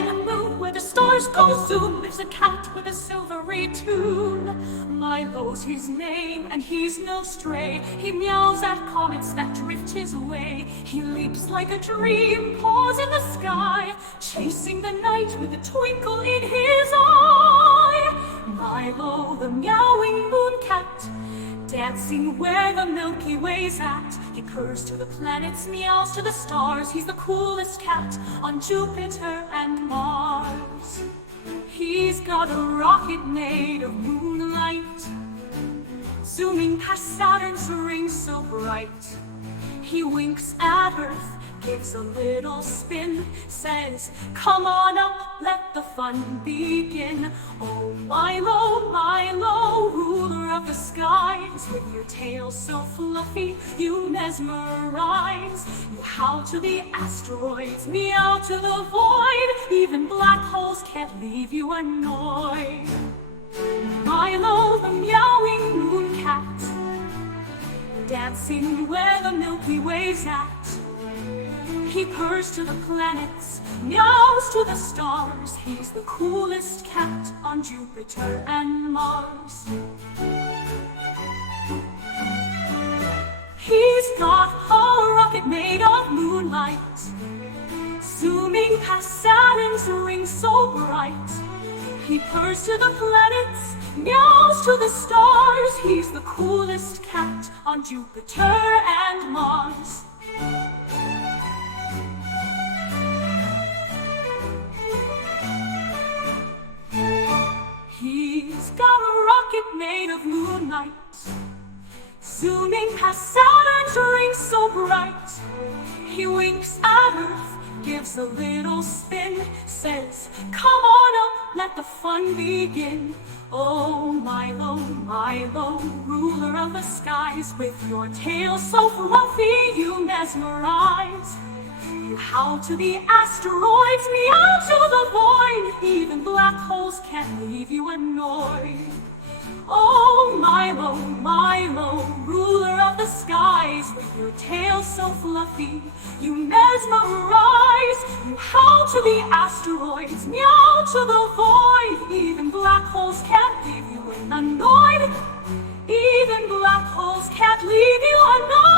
On a moon where the stars go zoom lives a cat with a silvery tune. Milo's his name, and he's no stray. He meows at comets that drift his way. He leaps like a dream, paws in the sky, chasing the night with a twinkle in his eye. Milo the meowing moon cat, dancing where the Milky Way's at. He purrs to the planets, meows to the stars. He's the coolest cat on Jupiter and Mars. He's got a rocket made of moonlight, zooming past Saturn's ring so bright. He winks at Earth, gives a little spin, says, "Come on up, let the fun begin." Oh, Milo, Milo, ruler of the skies, with your tail so fluffy, you mesmerize. You howl to the asteroids, meow to the void. Even black holes can't leave you annoyed. Milo, the meowing moon cat, dancing where the Milky Way's at. He purrs to the planets, meows to the stars. He's the coolest cat on Jupiter and Mars. He's got a rocket made of moonlight, zooming past Saturn's ring so bright. He purrs to the planets, meows to the stars. He's the coolest cat on Jupiter and Mars. He's got a rocket made of moonlight, zooming past Saturn's ring so bright. He winks at Earth, gives a little spin, says, "Come on up, let the fun begin." Oh, Milo, Milo, ruler of the skies, with your tail so fluffy you mesmerize. You howl to the asteroids, meow to the void. Even black holes can't leave you annoyed. Oh, Milo, Milo, ruler of the skies, with your tail so fluffy you mesmerize. You howl to the asteroids, meow to the void. Even black holes can't leave you annoyed. Even black holes can't leave you annoyed.